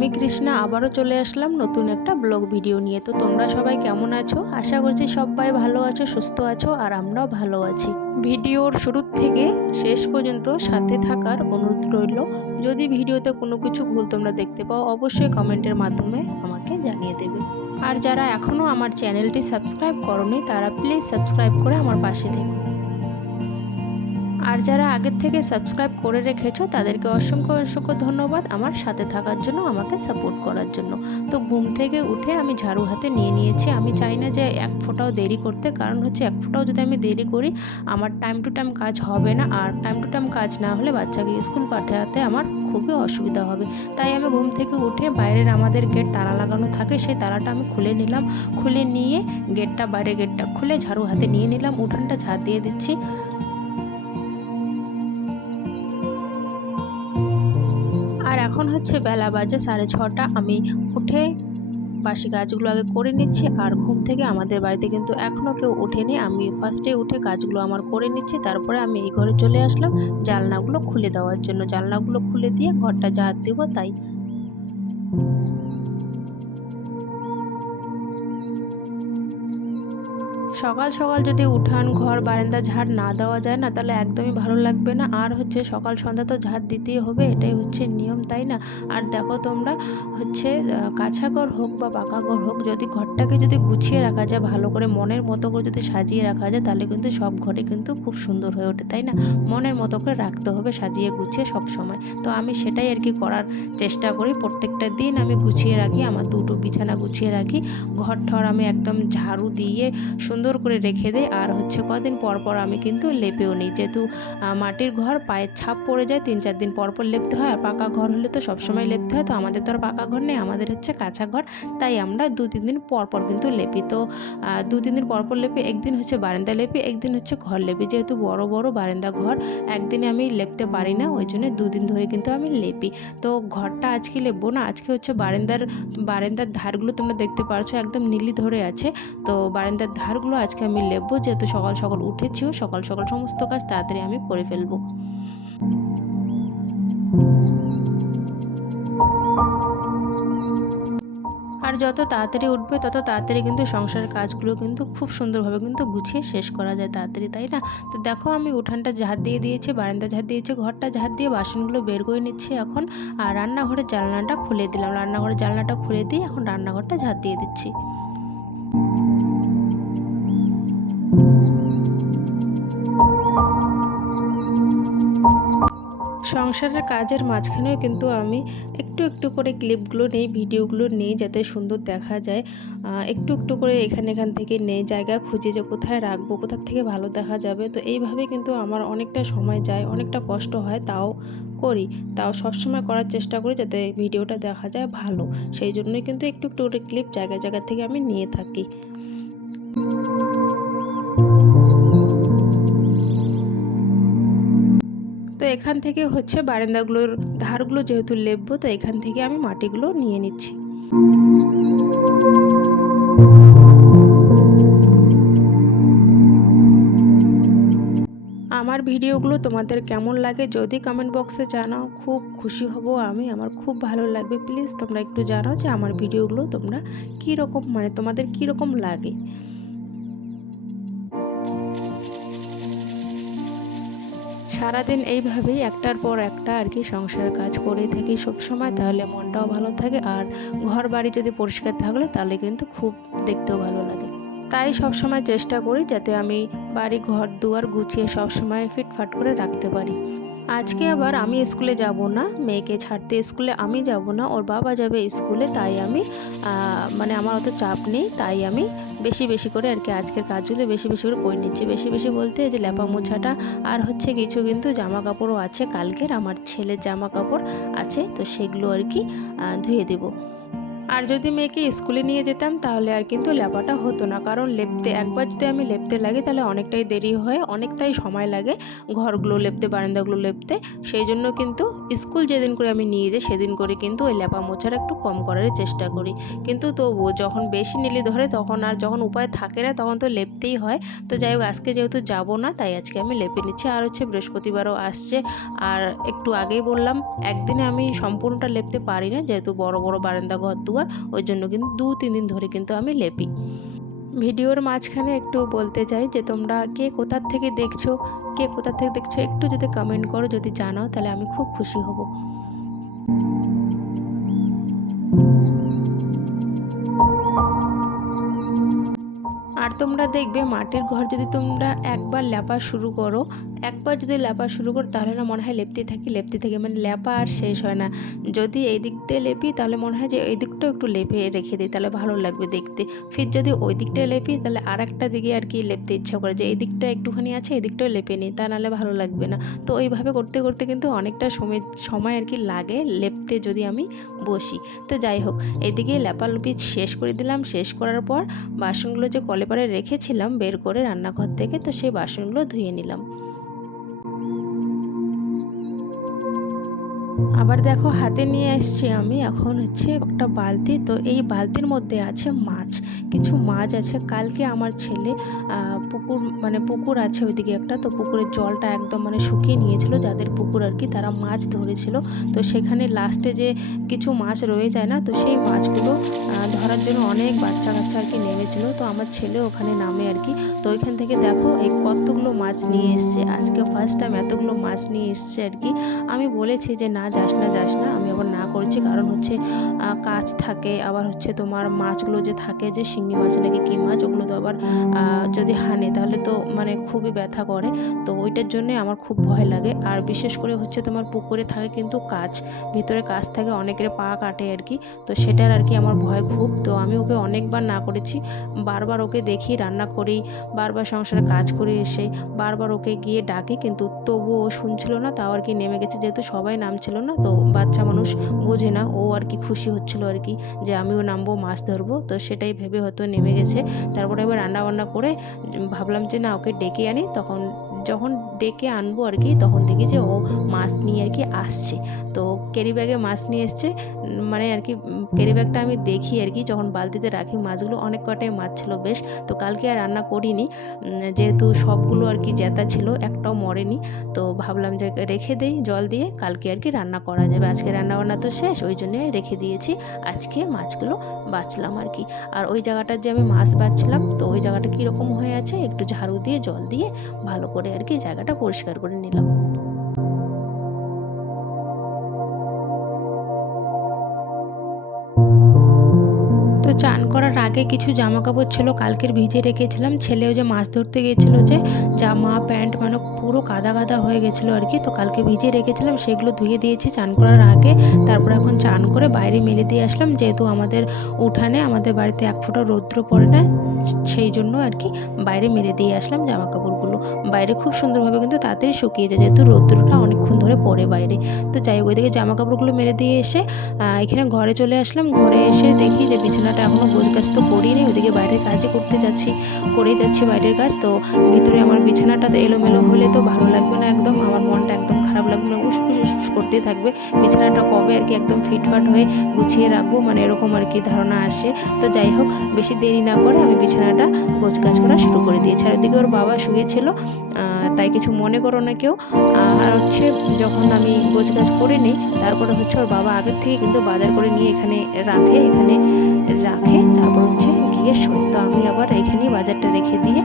আমি কৃষ্ণা আবারও চলে আসলাম নতুন একটা ব্লগ ভিডিও নিয়ে। তো তোমরা সবাই কেমন আছো? আশা করছি সবাই ভালো আছো, সুস্থ আছো, আর আমরাও ভালো আছি। ভিডিওর শুরুর থেকে শেষ পর্যন্ত সাথে থাকার অনুরোধ রইল। যদি ভিডিওতে কোনো কিছু ভুল তোমরা দেখতে পাও, অবশ্যই কমেন্টের মাধ্যমে আমাকে জানিয়ে দেবে। আর যারা এখনও আমার চ্যানেলটি সাবস্ক্রাইব করনি, তারা প্লিজ সাবস্ক্রাইব করে আমার পাশে থেকো। আর যারা আগের থেকে সাবস্ক্রাইব করে রেখেছো, তাদেরকে অসংখ্য অসংখ্য ধন্যবাদ আমার সাথে থাকার জন্য, আমাকে সাপোর্ট করার জন্য। তো ঘুম থেকে উঠে আমি ঝাড়ু হাতে নিয়ে নিয়েছি। আমি চাই না যে এক ফোঁটাও দেরি করতে, কারণ হচ্ছে এক ফোঁটাও যদি আমি দেরি করি, আমার টাইম টু টাইম কাজ হবে না। আর টাইম টু টাইম কাজ না হলে বাচ্চাকে স্কুল পাঠাতে আমার খুবই অসুবিধা হবে। তাই আমি ঘুম থেকে উঠে বাইরের আমাদের গেট তালা লাগানো থাকে, সেই তালাটা আমি খুলে নিলাম। খুলে নিয়ে গেটটা বাইরে গেটটা খুলে ঝাড়ু হাতে নিয়ে নিলাম। উঠানটা ঝাড় দিয়ে দিচ্ছি। এখন হচ্ছে বেলা বাজে সাড়ে ছটা। আমি উঠে বাসি গাছগুলো আগে করে নিচ্ছি আর ঘুম থেকে আমাদের বাড়িতে কিন্তু এখনও কেউ ওঠেনি। আমি ফার্স্টে উঠে গাছগুলো আমার করে নিচ্ছি, তারপরে আমি এই ঘরে চলে আসলাম জানলাগুলো খুলে দেওয়ার জন্য। জানলাগুলো খুলে দিয়ে ঘরটা যা দেবো তাই। সকাল সকাল যদি উঠান, ঘর, বারান্দা, ঝাড় না দেওয়া যায় না, তাহলে একদমই ভালো লাগবে না। আর হচ্ছে সকাল সন্ধ্যা তো ঝাড় দিতেই হবে, এটাই হচ্ছে নিয়ম, তাই না? আর দেখো তোমরা হচ্ছে কাঁচা ঘর হোক বা পাকা ঘর হোক, যদি ঘরটাকে যদি গুছিয়ে রাখা যায়, ভালো করে মনের মতো করে যদি সাজিয়ে রাখা যায়, তাহলে কিন্তু সব ঘরে কিন্তু খুব সুন্দর হয়ে ওঠে, তাই না? মনের মতো করে রাখতে হবে, সাজিয়ে গুছিয়ে সব সময়। তো আমি সেটাই আর কি করার চেষ্টা করি, প্রত্যেকটা দিন আমি গুছিয়ে রাখি, আমার দুটো বিছানা গুছিয়ে রাখি ঘর ঠর আমি একদম ঝাড়ু দিয়ে সুন্দর করে রেখে দেয় আর হচ্ছে কদিন পর পর আমি কিন্তু লেপেও নিই। যেহেতু মাটির ঘর পায়ের ছাপ পড়ে যায়, তিন চার দিন পর পর লেপতে হয়। আর পাকা ঘর হলে তো সবসময় লেপতে হয়। তো আমাদের তো আর পাকা ঘর নেই, আমাদের হচ্ছে কাঁচা ঘর। তাই আমরা দু, তিন দিন পর পর কিন্তু লেপি। তো দু, তিন দিন পর পর লেপি, একদিন হচ্ছে বারান্দা লেপি, একদিন হচ্ছে ঘর লেপি। যেহেতু বড় বড় বারান্দা ঘর, একদিনে আমি লেপতে পারি না। ওই জন্য দুদিন ধরে কিন্তু আমি লেপি। তো ঘরটা আজকে লেপবো না, আজকে হচ্ছে বারান্দার বারান্দার ধারগুলো তোমরা দেখতে পারছ, একদম নীলি ধরে আছে। তো বারান্দার ধারগুলো আজকে আমি লেপবো যেহেতু সকাল সকাল উঠেছিও, সকাল সকাল সমস্ত কাজ তাড়াতাড়ি আমি করে ফেলব। আর যত তাড়াতাড়ি উঠবে, তত তাড়াতাড়ি কিন্তু সংসারের কাজগুলো কিন্তু খুব সুন্দরভাবে কিন্তু গুছিয়ে শেষ করা যায় তাড়াতাড়ি, তাই না? তো দেখো আমি উঠানটা ঝাঁট দিয়ে দিয়েছি, বারান্দা ঝাঁট দিয়েছি, ঘরটা ঝাঁট দিয়ে বাসনগুলো বের করে নিচ্ছি এখন। আর রান্নাঘরের জানলাটা খুলে দিলাম। রান্নাঘরের জানলাটা খুলে দিয়ে এখন রান্নাঘরটা ঝাঁট দিয়ে দিচ্ছি। সংসারের কাজের মাঝখানেও কিন্তু আমি একটু একটু করে ক্লিপগুলো নেই, ভিডিওগুলো নেই যাতে সুন্দর দেখা যায়। একটু একটু করে এখানে এখান থেকে নেই, জায়গা খুঁজে যে কোথায় রাখব, কোথার থেকে ভালো দেখা যাবে। তো এইভাবে কিন্তু আমার অনেকটা সময় যায়, অনেকটা কষ্ট হয় তাও করি। তাও সবসময় করার চেষ্টা করি যাতে ভিডিওটা দেখা যায় ভালো। সেই জন্যই কিন্তু একটু একটু করে ক্লিপ জায়গা জায়গা থেকে আমি নিয়ে থাকি। তো এখান থেকে হচ্ছে বারান্দাগুলোর ধারগুলো যেহেতু লেপবো, তো এখান থেকে আমি মাটিগুলো নিয়ে নিচ্ছি। আমার ভিডিওগুলো তোমাদের কেমন লাগে যদি কমেন্ট বক্সে জানাও, খুব খুশি হব আমি। আমার খুব ভালো লাগবে। প্লিজ তোমরা একটু জানাও যে আমার ভিডিওগুলো তোমরা কী রকম মানে তোমাদের কী রকম লাগে। সারাদিন এইভাবেই একটার পর একটা আর কি সংসারের কাজ করে থাকি সবসময়, তাহলে মনটাও ভালো থাকে আর ঘর বাড়ি যদি পরিষ্কার থাকলে তাহলে কিন্তু খুব দেখতেও ভালো লাগে। তাই সবসময় চেষ্টা করি যাতে আমি বাড়ি ঘর দুয়ার গুছিয়ে সব সময় ফিটফাট করে রাখতে পারি। আজকে আবার আমি স্কুলে যাব না, মেয়েকে ছাড়তে স্কুলে আমি যাব না, ওর বাবা যাবে স্কুলে, তাই আমি মানে আমার অত চাপ নেই, তাই আমি বেশি বেশি করে আর কি আজকের কাজগুলো বেশি বেশি করে করে নিচ্ছি। বেশি বেশি বলতে যে ল্যাপা মোছাটা, আর হচ্ছে কিছু কিন্তু জামা কাপড়ও আছে, কালকের আমার ছেলের জামা কাপড় আছে, তো সেগুলো আর কি ধুয়ে দেবো। আর যদি মেয়েকে স্কুলে নিয়ে যেতাম, তাহলে আর কিন্তু লেপাটা হতো না। কারণ লেপতে, একবার যদি আমি লেপতে লাগি, তাহলে অনেকটাই দেরি হয়, অনেকটাই সময় লাগে ঘরগুলো লেপতে, বারান্দাগুলো লেপতে। সেই জন্য কিন্তু স্কুল যেদিন করে আমি নিয়ে যাই, সেদিন করে কিন্তু ওই লেপা মোছার একটু কম করার চেষ্টা করি। কিন্তু তবুও যখন বেশি নিলি ধরে, তখন আর যখন উপায় থাকে না, তখন তো লেপতেই হয়। তো যাই হোক, আজকে যেহেতু যাব না, তাই আজকে আমি লেপে নিচ্ছি। আর হচ্ছে বৃহস্পতিবারও আসছে। আর একটু আগেই বললাম, একদিনে আমি সম্পূর্ণটা লেপতে পারি না, যেহেতু বড় বড় বারান্দা ঘর দুয়ার। ওই জন্য কিন্তু দু, তিন দিন ধরে কিন্তু আমি লেপি। ভিডিওর মাঝখানে একটু বলতে চাই যে তোমরা কে কোথার থেকে দেখছ, কে কোথার থেকে দেখছ একটু যদি কমেন্ট করো, যদি জানাও তাহলে আমি খুব খুশি হব। আর তোমরা দেখবে মাটির ঘর যদি তোমরা একবার লেপা শুরু করো, একবার যদি লেপা শুরু করো, তাহলে না মনে হয় লেপতে থাকি লেপতে থাকি। মানে লেপা আর শেষ হয় না। যদি এই দিক দিয়ে লেপি, তাহলে মনে হয় যে এই দিকটাও একটু লেপে রেখে দিই, তাহলে ভালো লাগবে দেখতে। ফির যদি ওই দিকটায় লেপি, তাহলে আর একটা দিকে আর কি লেপতে ইচ্ছা করে যে এই দিকটা একটুখানি আছে, এই দিকটাও লেপে নিই, তা নাহলে ভালো লাগবে না। তো ওইভাবে করতে করতে কিন্তু অনেকটা সময় সময় আর কি লাগে লেপতে যদি আমি বসি। তো যাই হোক, এদিকে লেপালুপি শেষ করে দিলাম। শেষ করার পর বাসনগুলো যে কলে পাড়ে রেখেছিলাম বের করে রান্নাঘর থেকে, তো সেই বাসনগুলো ধুয়ে নিলাম। আবার দেখো হাতে নিয়ে এসছি আমি। এখন হচ্ছে একটা বালতি। তো এই বালতির মধ্যে আছে মাছ। কিছু মাছ আছে। কালকে আমার ছেলে পুকুর মানে পুকুর আছে ওইদিকে একটা। তো পুকুরের জলটা একদম মানে শুকিয়ে নিয়েছিল। যাদের পুকুর আর কি, তারা মাছ ধরেছিল। তো সেখানে লাস্টে যে কিছু মাছ রয়ে যায় না, তো সেই মাছগুলো ধরার জন্য অনেক বাচ্চা কাচ্চা আর কি নেমেছিল। তো আমার ছেলে ওখানে নামে আর কি। তো ওইখান থেকে দেখো এই কতগুলো মাছ নিয়ে এসছে। আজকে ফার্স্ট টাইম এতগুলো মাছ নিয়ে এসছে আর কি। আমি বলেছি যে না যাস না যাস না আমি আবার না করেছি। কারণ হচ্ছে কাজ থাকে, আবার হচ্ছে তোমার মাছগুলো যে থাকে, যে শিঙি মাছ নাকি কী মাছ, ওগুলো তো আবার যদি হানে তাহলে তো মানে খুবই ব্যথা করে। তো ওইটার জন্যে আমার খুব ভয় লাগে। আর বিশেষ করে হচ্ছে তোমার পুকুরে থাকে কিন্তু কাজ ভিতরে কাজ থাকে, অনেকের পা কাটে আর কি। তো সেটার আর কি আমার ভয় খুব। তো আমি ওকে অনেকবার না করেছি। বারবার ওকে দেখি, রান্না করি, বারবার সংসারে কাজ করে এসে, বারবার ওকে গিয়ে ডাকি। কিন্তু তবুও শুনছিল না, তাও আর কি নেমে গেছে। যেহেতু সবাই নামছিল না, তো বাচ্চা মানুষ বোঝে না। ও আর কি খুশি হচ্ছিল আর কি যে আমিও নামবো, মাছ ধরবো। তো সেটাই ভেবে হয়তো নেমে গেছে। তারপরে আবার রান্না বান্না করে ভাবলাম যে না, ওকে ডেকে আনি। তখন যখন ডেকে আনব আর কি, তখন দেখি যে ও মাছ নিয়ে আর কি আসছে। তো ক্যারি ব্যাগে মাছ নিয়ে এসছে মানে আর কি ক্যারি ব্যাগটা আমি দেখি আর কি, যখন বালতিতে রাখি মাছগুলো অনেক কটাই মাছ ছিল, বেশ। তো কালকে আর রান্না করিনি যেহেতু সবগুলো আর কি জেতা ছিল, একটাও মরেনি। তো ভাবলাম যে রেখে দেই, জল দিয়ে কালকে আর কি রান্না করা যাবে। আজকে রান্না বান্না তো শেষ, ওই জন্য রেখে দিয়েছি। আজকে মাছগুলো বাছলাম আর কি। আর ওই জায়গাটার যে আমি মাছ বাছছিলাম তো ওই জায়গাটা কীরকম হয়ে আছে, একটু ঝাড়ু দিয়ে, জল দিয়ে ভালো করে আর কি জায়গাটা পরিষ্কার করে নিলাম। তো চান করার আগে কিছু জামা কাপড় ছিল, কালকের ভিজে রেখেছিলাম। ছেলেও যে মাছ ধরতে গিয়েছিল যে, জামা, প্যান্ট মানে পুরো কাদা কাদা হয়ে গেছিল আর কি। তো কালকে ভিজে রেখেছিলাম, সেগুলো ধুয়ে দিয়েছি, চান করার আগে। তারপর এখন চান করে বাইরে মেলে দিয়ে আসলাম। যেহেতু আমাদের উঠানে, আমাদের বাড়িতে এক ফোঁটা রৌদ্র পড়ে না, সেই জন্য আর কি বাইরে মেলে দিয়ে আসলাম জামা কাপড়গুলো বাইরে খুব সুন্দরভাবে কিন্তু তাড়াতাড়ি শুকিয়ে যায় যেহেতু রৌদ্রটা অনেকক্ষণ ধরে পড়ে বাইরে। তো যাই হোক, ওইদিকে জামা কাপড়গুলো মেলে দিয়ে এসে এখানে ঘরে চলে আসলাম। ঘরে এসে দেখি যে বিছানাটা এখনও গোছ কাজ তো করিনি ওইদিকে বাইরের কাজে করতে যাচ্ছি, করেই যাচ্ছি বাইরের কাজ। তো ভিতরে আমার বিছানাটা এলোমেলো হলে তো ভালো লাগবে না একদম। আমার মনটা একদম খারাপ লাগবে না, উস উস উস করতেই থাকবে। বিছানাটা কবে আর কি একদম ফিটফাট হয়ে গুছিয়ে রাখব মানে এরকম আর কি ধারণা আসে। তো যাই হোক, বেশি দেরি না করে আমি বিছানাটা গোছ কাজ করা শুরু করে দিয়েছি। আর ওদিকে ওর বাবা শুয়েছিল তাই কিছু মনে করো না কেউ। আর হচ্ছে যখন আমি গোছ কাজ করে নিই, তারপরে হচ্ছে ওর বাবা আগের থেকে কিন্তু বাজার করে নিয়ে এখানে রাখে এখানে রাখে, তারপর হচ্ছে শোয় তো আমি আবার এখানেই বাজারটা রেখে দিয়ে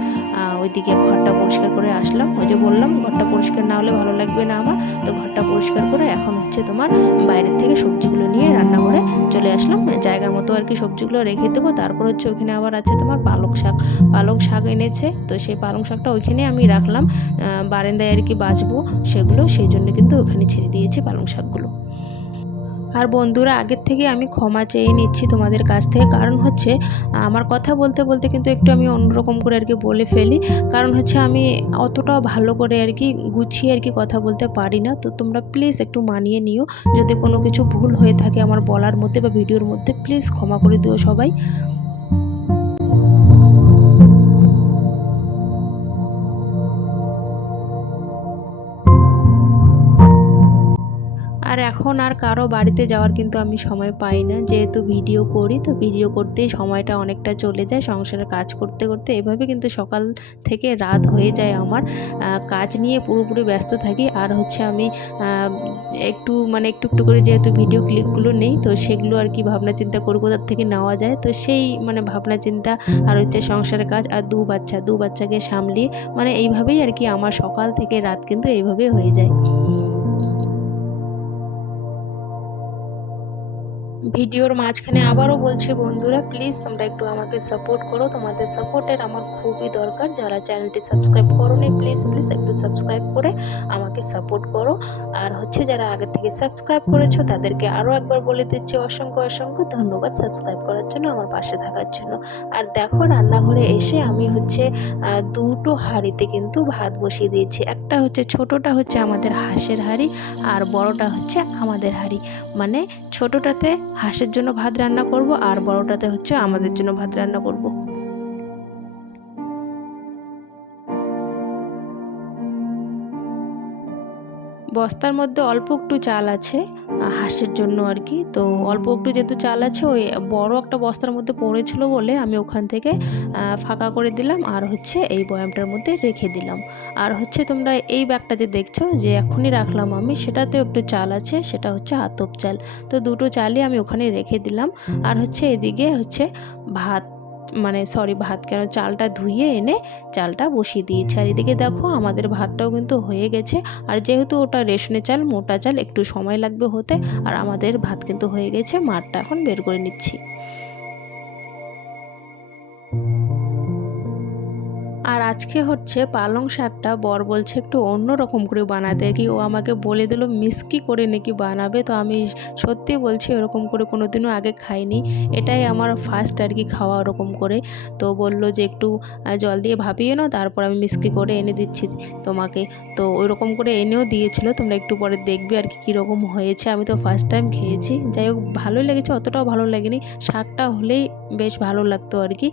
ওইদিকে ঘরটা পরিষ্কার করে আসলাম। ওই যে বললাম, ঘরটা পরিষ্কার না হলে ভালো লাগবে না আমার। তো ঘরটা পরিষ্কার করে এখন হচ্ছে তোমার বাইরের থেকে সবজিগুলো নিয়ে রান্নাঘরে চলে আসলাম। জায়গার মতো আর কি সবজিগুলো রেখে দেবো। তারপর হচ্ছে ওখানে আবার আছে তোমার পালং শাক। পালং শাক এনেছে, তো সেই পালং শাকটা ওইখানে আমি রাখলাম। বারান্দায় আর কি বাঁচবো সেগুলো, সেই জন্য কিন্তু ওখানে ছেড়ে দিয়েছি পালং শাকগুলো। আর বন্ধুরা, আগের থেকে আমি ক্ষমা চেয়ে নিচ্ছি তোমাদের কাছ থেকে। কারণ হচ্ছে, আমার কথা বলতে বলতে কিন্তু একটু আমি অন্যরকম করে আর কি বলে ফেলি। কারণ হচ্ছে, আমি অতটাও ভালো করে আর কি গুছিয়ে আর কি কথা বলতে পারি না। তো তোমরা প্লিজ একটু মানিয়ে নিও। যদি কোনো কিছু ভুল হয়ে থাকে আমার বলার মধ্যে বা ভিডিওর মধ্যে প্লিজ ক্ষমা করে দিও সবাই। এখন আর কারও বাড়িতে যাওয়ার কিন্তু আমি সময় পাই না। যেহেতু ভিডিও করি, তো ভিডিও করতেই সময়টা অনেকটা চলে যায়। সংসারের কাজ করতে করতে এভাবে কিন্তু সকাল থেকে রাত হয়ে যায় আমার। কাজ নিয়ে পুরোপুরি ব্যস্ত থাকি। আর হচ্ছে আমি একটু মানে একটু একটু করে যেহেতু ভিডিও ক্লিপগুলো নেই, তো সেগুলো আর কি ভাবনা চিন্তা করে কোথার থেকে নেওয়া যায়। তো সেই মানে ভাবনা চিন্তা আর হচ্ছে সংসারের কাজ আর দু বাচ্চা, দু বাচ্চাকে সামলিয়ে মানে এইভাবেই আর কি আমার সকাল থেকে রাত কিন্তু এইভাবে হয়ে যায়। ভিডিওর মাঝখানে আবারও বলছি বন্ধুরা প্লিজ তোমরা একটু আমাকে সাপোর্ট করো। তোমাদের সাপোর্টের আমার খুবই দরকার। যারা চ্যানেলটি সাবস্ক্রাইব করোনি প্লিজ প্লিজ একটু সাবস্ক্রাইব করে আমাকে সাপোর্ট করো। আর হচ্ছে যারা আগে থেকে সাবস্ক্রাইব করেছ, তাদেরকে আরও একবার বলে দিচ্ছি অসংখ্য অসংখ্য ধন্যবাদ সাবস্ক্রাইব করার জন্য, আমার পাশে থাকার জন্য। আর দেখো, রান্নাঘরে এসে আমি হচ্ছে দুটো হাঁড়িতে কিন্তু ভাত বসিয়ে দিয়েছি। একটা হচ্ছে ছোটোটা হচ্ছে আমাদের হাঁসের হাঁড়ি, আর বড়টা হচ্ছে আমাদের হাঁড়ি। মানে ছোটোটাতে হাঁসের জন্য ভাত রান্না করব আর বড়টাতে হচ্ছে আমাদের জন্য ভাত রান্না করব। বস্তার মধ্যে অল্প একটু চাল আছে। হাঁসের জন্য আর কি। তো অল্প একটু যেহেতু চাল আছে, ওই বড় একটা বস্তার মধ্যে পড়েছিল বলে আমি ওখান থেকে ফাঁকা করে দিলাম। আর হচ্ছে এই বয়ামটার মধ্যে রেখে দিলাম। আর হচ্ছে তোমরা এই ব্যাগটা যে দেখছ, যে এখনই রাখলাম আমি, সেটাতেও একটু চাল আছে, সেটা হচ্ছে আতপ চাল। তো দুটো চালই আমি ওখানে রেখে দিলাম। আর হচ্ছে এদিকে হচ্ছে ভাত মানে সরি ভাত কেন? চালটা ধুয়ে এনে চালটা বসিয়ে দিয়েছি। আর এদিকে দেখো আমাদের ভাতটাও কিন্তু হয়ে গেছে। আর যেহেতু ওটা রেশনে চাল, মোটা চাল, একটু সময় লাগবে হতে, আর আমাদের ভাত কিন্তু হয়ে গেছে। মারটা এখন বের করে নিচ্ছি। আর আজকে হচ্ছে পালং শাকটা বর বলছে একটু অন্য রকম করে বানাতে। কি ও আমাকে বলে দিল মিষ্টি করে নাকি বানাবে? তো আমি সত্যি বলছি এরকম করে কোনো দিনও আগে খাইনি। এটাই আমার ফার্স্ট আর কি খাওয়া ওরকম করে। তো বলল যে একটু জল দিয়ে ভাপিয়ে নাও, তারপর আমি মিষ্টি করে এনে দিচ্ছি তোমাকে। তো ওই রকম করে এনেও দিয়েছিল, তোমরা একটু পরে দেখবে আর কি কীরকম হয়েছে। আমি তো ফার্স্ট টাইম খেয়েছি। যাই হোক ভালোই লেগেছে, অতটাও ভালো লাগেনি। শাকটা হলেই বেশ ভালো লাগতো আর কি।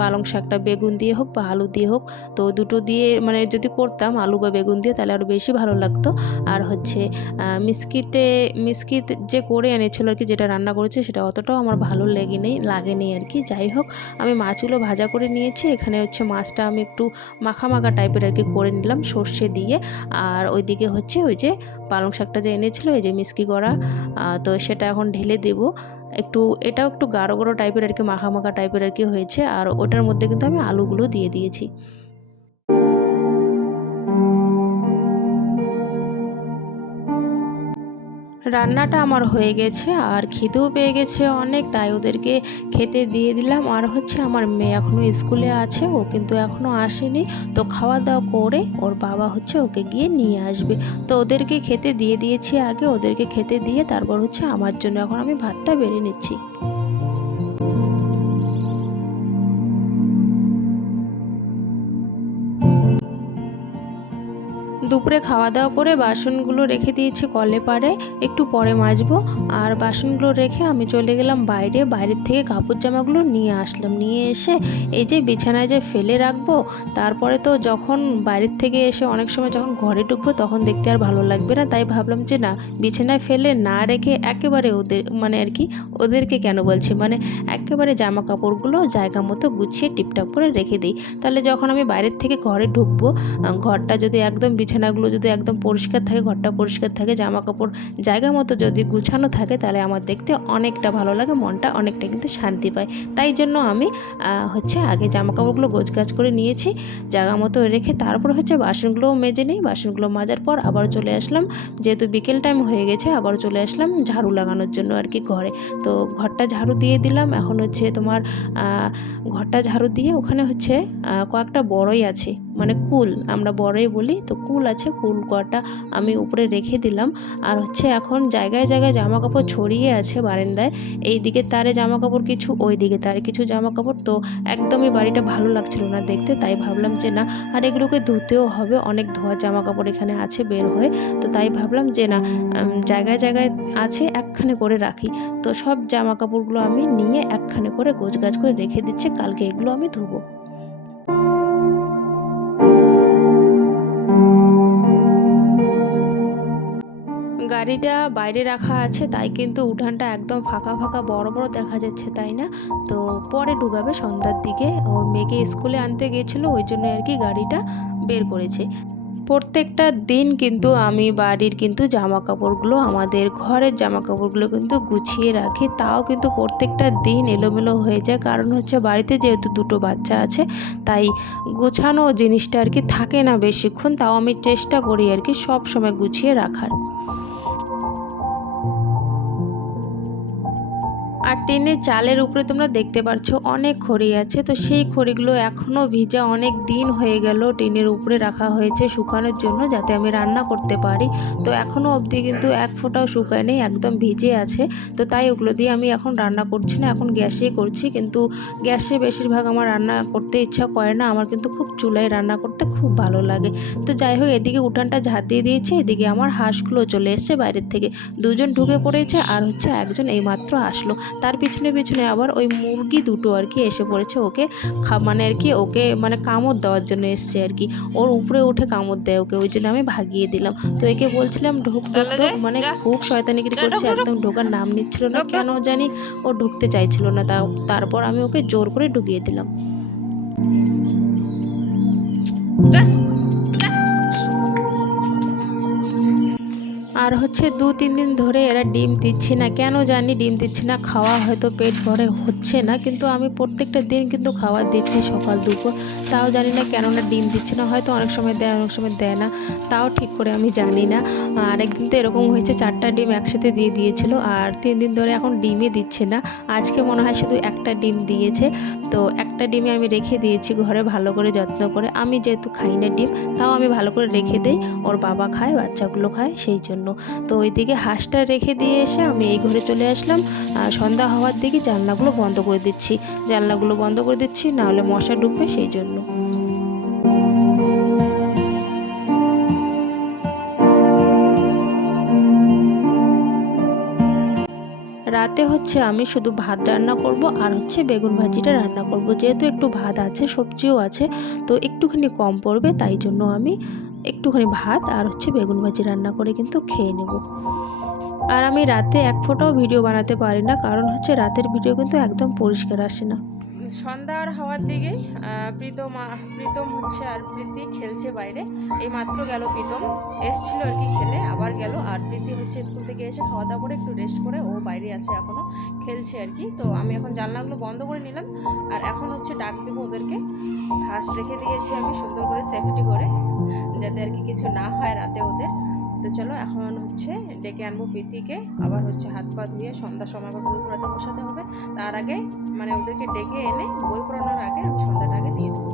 পালং শাকটা বেগুন দিয়ে হোক বা আলু দিয়ে হোক। তো দুটো দিয়ে মানে যদি করতাম আলু বা বেগুন দিয়ে তাহলে আরও বেশি ভালো লাগতো। আর হচ্ছে আহ, মিষ্কিতে যে করে এনেছিল আর কি যেটা রান্না করেছে সেটা অতটাও আমার ভালো লেগেনি লাগেনি আর কি। যাই হোক আমি মাছগুলো ভাজা করে নিয়েছি। এখানে হচ্ছে মাছটা আমি একটু মাখা মাখা টাইপের আর কি করে নিলাম সর্ষে দিয়ে। আর ওইদিকে হচ্ছে ওই যে পালং শাকটা যে এনেছিল এই যে মিষ্কি করা তো সেটা এখন ঢেলে দেবো। একটু, এটাও একটু গাঢ় গাঢ় টাইপের আর কি মাখা মাখা টাইপের আর কি হয়েছে। আর ওটার মধ্যে কিন্তু আমি আলুগুলো দিয়ে দিয়েছি। রান্নাটা আমার হয়ে গেছে, আর খিদেও পেয়ে গেছে অনেক, তাই ওদেরকে খেতে দিয়ে দিলাম। আর হচ্ছে আমার মেয়ে এখনও স্কুলে আছে, ও কিন্তু এখনও আসেনি। তো খাওয়া দাওয়া করে ওর বাবা হচ্ছে ওকে গিয়ে নিয়ে আসবে। তো ওদেরকে খেতে দিয়ে দিয়েছি আগে, ওদেরকে খেতে দিয়ে তারপর হচ্ছে আমার জন্য এখন আমি ভাতটা বেড়ে নিচ্ছি। দুপুরে খাওয়া দাওয়া করে বাসনগুলো রেখে দিয়েছি কলে পাড়ে, একটু পরে মাজবো। আর বাসনগুলো রেখে আমি চলে গেলাম বাইরে, বাইরের থেকে কাপড় জামাগুলো নিয়ে আসলাম। নিয়ে এসে এই যে বিছানায় যে ফেলে রাখব, তারপরে তো যখন বাইরের থেকে এসে অনেক সময় যখন ঘরে ঢুকবো, তখন দেখতে আর ভালো লাগবে না। তাই ভাবলাম যে না, বিছানায় ফেলে না রেখে একেবারে ওদের মানে আর কি, ওদেরকে কেন বলছি? মানে একেবারে জামা কাপড়গুলো জায়গা মতো গুছিয়ে টিপটাপ করে রেখে দিই। তাহলে যখন আমি বাইরের থেকে ঘরে ঢুকবো, ঘরটা যদি একদম বিছানাগুলো যদি একদম পরিষ্কার থাকে, ঘরটা পরিষ্কার থাকে জামা কাপড় জায়গা মতো যদি গুছানো থাকে, তাহলে আমার দেখতে অনেকটা ভালো লাগে, মনটা অনেকটা কিন্তু শান্তি পায়। তাই জন্য আমি হচ্ছে আগে জামা কাপড়গুলো গোছগাছ করে নিয়েছি, জায়গা মতো রেখে তারপর হচ্ছে বাসনগুলোও মেজে নিই, বাসনগুলো মাজার পর আবার চলে আসলাম। যেহেতু বিকেল টাইম হয়ে গেছে, আবার চলে আসলাম ঝাড়ু লাগানোর জন্য আর কি ঘরে। তো ঘরটা ঝাড়ু দিয়ে দিলাম, এখন হচ্ছে তোমার ঘরটা ঝাড়ু দিয়ে ওখানে হচ্ছে কয়েকটা বড়ই আছে মানে কুল, আমরা বড়ই বলি, তো কুল আছে কুল কটা আমি উপরে রেখে দিলাম। আর হচ্ছে এখন জায়গায় জায়গায় জামা কাপড় ছড়িয়ে আছে বারান্দায়। এই দিকে তারে জামা কাপড় কিছু ওই দিকে তারে কিছু জামা কাপড় তো একদমই বাড়িটা ভালো লাগছিল না দেখতে, তাই ভাবলাম যে না, আর এগুলোকে ধুতেও হবে। অনেক ধোয়া জামা কাপড় এখানে আছে বের হয়ে। তো তাই ভাবলাম যে না জায়গায় জায়গায় আছে, একখানে করে রাখি। তো সব জামা কাপড়গুলো আমি নিয়ে একখানে করে গোছ গাছ করে রেখে দিচ্ছি, কালকে এগুলো আমি ধুবো। গাড়িটা বাইরে রাখা আছে, তাই কিন্তু উঠানটা একদম ফাঁকা ফাঁকা বড় বড় দেখা যাচ্ছে, তাই না? তো পরে ঢুকাবে সন্ধ্যার দিকে। ও মেয়েকে স্কুলে আনতে গিয়েছিল, ওই জন্য আর কি গাড়িটা বের করেছে। প্রত্যেকটা দিন কিন্তু আমি বাড়ির কিন্তু জামা কাপড়গুলো আমাদের ঘরের জামা কাপড়গুলো কিন্তু গুছিয়ে রাখি। তাও কিন্তু প্রত্যেকটা দিন এলোমেলো হয়ে যায়। কারণ হচ্ছে বাড়িতে যেহেতু দুটো বাচ্চা আছে, তাই গোছানো জিনিসটা আর কি থাকে না বেশিক্ষণ। তাও আমি চেষ্টা করি আর কি সব সময় গুছিয়ে রাখার। আর টিনের চালের উপরে তোমরা দেখতে পাচ্ছ অনেক খড়ি আছে। তো সেই খড়িগুলো এখনও ভিজা অনেক দিন হয়ে গেল টিনের উপরে রাখা হয়েছে শুকানোর জন্য যাতে আমি রান্না করতে পারি। তো এখনও অবধি কিন্তু এক ফোঁটাও শুকায় নেই একদম ভিজে আছে। তো তাই ওগুলো দিয়ে আমি এখন রান্না করছি না, এখন গ্যাসেই করছি। কিন্তু গ্যাসে বেশিরভাগ আমার রান্না করতে ইচ্ছা করে না, আমার কিন্তু খুব চুলায় রান্না করতে খুব ভালো লাগে। তো যাই হোক, এদিকে উঠানটা ঝাঁট দিয়ে দিয়েছে, এদিকে আমার হাঁসগুলো চলে এসছে বাইরের থেকে। দুজন ঢুকে পড়েছে আর হচ্ছে একজন এইমাত্র আসলো। তার পিছনে পিছনে আবার ওই মুরগি দুটো আর কি এসে পড়েছে ওকে মানে আর কি ওকে মানে কামড় দেওয়ার জন্য এসছে আর কি। ওর উপরে উঠে কামড় দেয় ওকে ওই জন্য আমি ভাগিয়ে দিলাম। তো একে বলছিলাম ঢুক মানে খুব শয়তানিগিরি করছে একদম ঢোকার নাম নিচ্ছিল না। কেন জানি ও ঢুকতে চাইছিল না। তা তারপর আমি ওকে জোর করে ঢুকিয়ে দিলাম। আর হচ্ছে দু, তিন দিন ধরে এরা ডিম দিচ্ছে না। কেন জানি ডিম দিচ্ছে না, খাওয়া হয়তো পেট ভরে হচ্ছে না, কিন্তু আমি প্রত্যেকটা দিন কিন্তু খাবার দিচ্ছি সকাল দুপুর। তাও জানি না কেন না ডিম দিচ্ছে না, হয়তো অনেক সময় দেয়, অনেক সময় দেয় না, তাও ঠিক করে আমি জানি না। আর একদিন তো এরকম হয়েছে, চারটা ডিম একসাথে দিয়ে দিয়েছিল, আর তিন দিন ধরে এখন ডিমই দিচ্ছে না। আজকে মনে হয় শুধু একটা ডিম দিয়েছে, তো একটা ডিমে আমি রেখে দিয়েছি ঘরে ভালো করে, যত্ন করে। আমি যেহেতু খাই না ডিম, তাও আমি ভালো করে রেখে দিই, ওর বাবা খায়, বাচ্চাগুলো খায়, সেই জন্য। তো ওইদিকে হাঁসটা রেখে দিয়ে এসে আমি এই ঘরে চলে আসলাম। আর সন্ধ্যা হওয়ার দিকে জানলাগুলো বন্ধ করে দিচ্ছি। জানলাগুলো বন্ধ করে দিচ্ছি নাহলে মশা ঢুকবে সেই জন্য। রাতে হচ্ছে আমি শুধু ভাত রান্না করব আর হচ্ছে বেগুন ভাজিটা রান্না করব। যেহেতু একটু ভাত আছে, সবজিও আছে, তো একটুখানি কম পড়বে, তাই জন্য আমি একটুখানি ভাত আর হচ্ছে বেগুন ভাজি রান্না করে কিন্তু খেয়ে নেব। আর আমি রাতে এক ফোঁটাও ভিডিও বানাতে পারি না, কারণ হচ্ছে রাতের ভিডিও কিন্তু একদম পরিষ্কার আসে না। সন্ধ্যার হওয়ার দিকে প্রীতম প্রীতম হচ্ছে আর প্রীতি খেলছে বাইরে। এই মাত্র গেল প্রীতম, এসছিল আর কি খেলে, আবার গেল। আর প্রীতি হচ্ছে স্কুল থেকে এসে খাওয়া দাওয়া করে একটু রেস্ট করে, ও বাইরে আছে এখনও খেলছে আর কি। তো আমি এখন জানলাগুলো বন্ধ করে নিলাম, আর এখন হচ্ছে ডাক দেবো ওদেরকে। হাঁস রেখে দিয়েছি আমি সুন্দর করে সেফটি করে। যাতে আর কি কিছু না হয় রাতে ওদের। তো চলো, এখন হচ্ছে ডেকে আনব প্রীতিকে। আবার হচ্ছে হাত পা ধুয়ে সন্ধ্যার সময় আবার বই পড়াতে বসাতে হবে। তার আগে মানে ওদেরকে ডেকে এনে বই পড়ানোর আগে আমি সন্ধ্যাটা আগে দিয়ে দেবো।